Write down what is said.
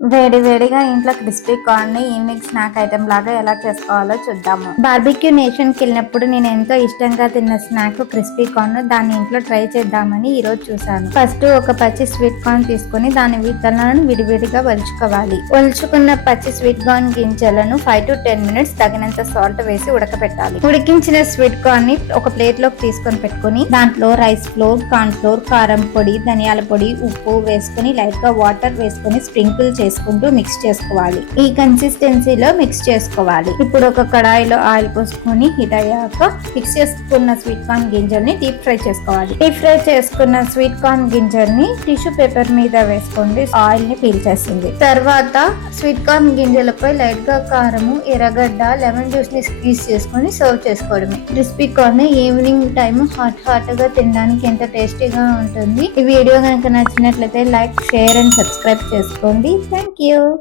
వేడి వేడిగా ఇంట్లో క్రిస్పీ కార్న్ ని ఈవినింగ్ స్నాక్ ఐటెం లాగా ఎలా చేసుకోవాలో చూద్దాము. బార్బిక్యూ నేషన్ కి వెళ్ళినప్పుడు నేను ఎంతో ఇష్టంగా తిన్న స్నాక్ క్రిస్పీ కార్న్. దాన్ని ఇంట్లో ట్రై చేద్దామని ఈ రోజు చూసాను. ఫస్ట్ ఒక పచ్చి స్వీట్ కార్న్ తీసుకుని దాని విత్తనాలను విడివిడిగా వలుచుకోవాలి. వలుచుకున్న పచ్చి స్వీట్ కార్న్ గింజలను 5 to 10 minutes తగినంత సాల్ట్ వేసి ఉడకబెట్టాలి. ఉడికించిన స్వీట్ కార్న్ ని ఒక ప్లేట్ లోకి తీసుకొని పెట్టుకుని దాంట్లో రైస్ ఫ్లోర్, కార్న్ ఫ్లోర్, కారం పొడి, ధనియాల పొడి, ఉప్పు వేసుకుని లైట్ గా వాటర్ వేసుకుని స్ప్రింకిల్ చేసుకుంటూ మిక్స్ చేసుకోవాలి. ఈ కన్సిస్టెన్సీలో మిక్స్ చేసుకోవాలి. ఇప్పుడు ఒక కడాయిలో ఆయిల్ పోసుకొని హీట్ అయ్యాక మిక్స్ చేసుకున్న స్వీట్ కార్న్ గింజల్ని డీప్ ఫ్రై చేసుకోవాలి. డీప్ ఫ్రై చేసుకున్న స్వీట్ కార్న్ గింజల్ని టిష్యూ పేపర్ మీద వేసుకోండి. ఆయిల్ ని పీల్చేస్తుంది. తర్వాత స్వీట్ కార్న్ గింజలపై లైట్ గా కారము, ఎర్రగడ్డ, లెమన్ జ్యూస్ ని స్క్వీజ్ చేసుకొని సర్వ్ చేసుకోవడమే. Crispy corn evening time hot గా తినడానికి ఎంత టేస్టీగా ఉంటుంది. ఈ వీడియో కనుక నచ్చినట్లయితే లైక్, షేర్ అండ్ సబ్స్క్రైబ్ చేసుకోండి. Thank you.